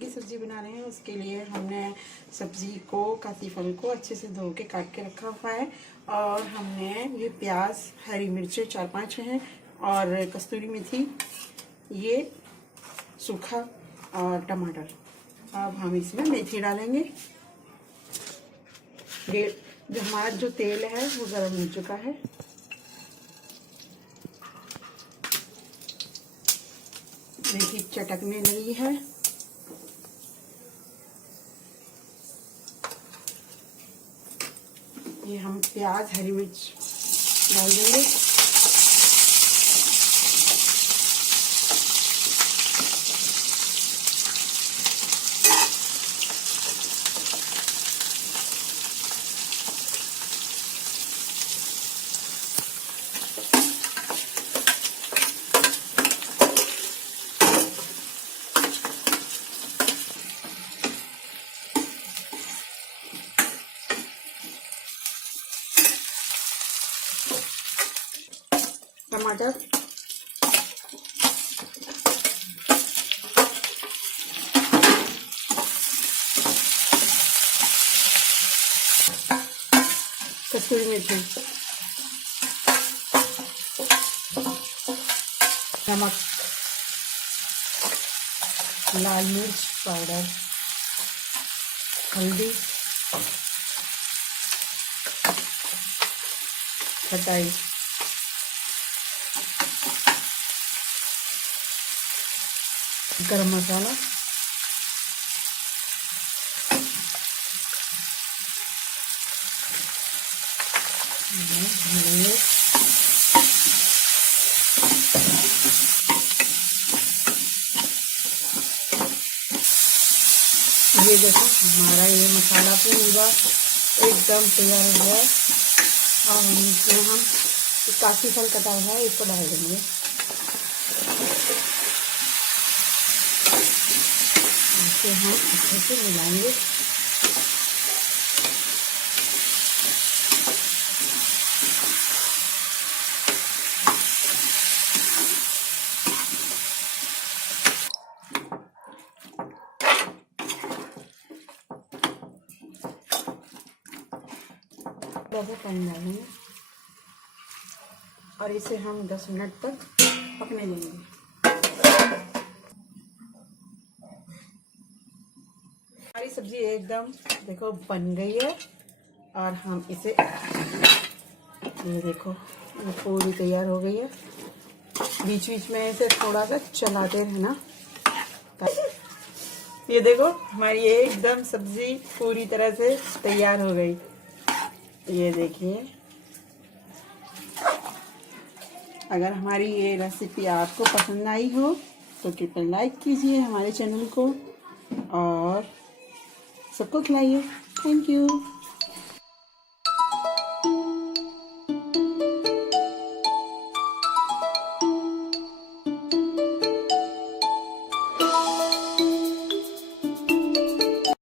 की सब्ज़ी बना रहे हैं। उसके लिए हमने सब्ज़ी को, कासी फल को अच्छे से धो के काट के रखा हुआ है। और हमने ये प्याज, हरी मिर्चें 4-5 हैं और कस्तूरी मेथी, ये सूखा और टमाटर। अब हम इसमें मेथी डालेंगे। जो हमारा जो तेल है वो गर्म हो चुका है। मेथी चटकने लगी है। ये हम प्याज, हरी मिर्च डाल देंगे। टमाटर, कस्तूरी मेथी, नमक, लाल मिर्च पाउडर, हल्दी, खटाई, गरम मसाला, ये देखो हमारा ये मसाला पूरा एकदम तैयार हो गया है। और हम काफी फल कटा हुआ है, इसको डाल देंगे। इसे हम अच्छे से मिलाएंगे। पानी डालेंगे और इसे हम 10 मिनट तक पकने देंगे। हमारी सब्जी एकदम देखो बन गई है। और हम इसे, ये देखो ये पूरी तैयार हो गई है। बीच बीच में इसे थोड़ा सा चलाते रहना। ये देखो हमारी एकदम सब्जी पूरी तरह से तैयार हो गई। ये देखिए, अगर हमारी ये रेसिपी आपको पसंद आई हो तो कृपया लाइक कीजिए हमारे चैनल को और सबको खिलाइए। Thank you.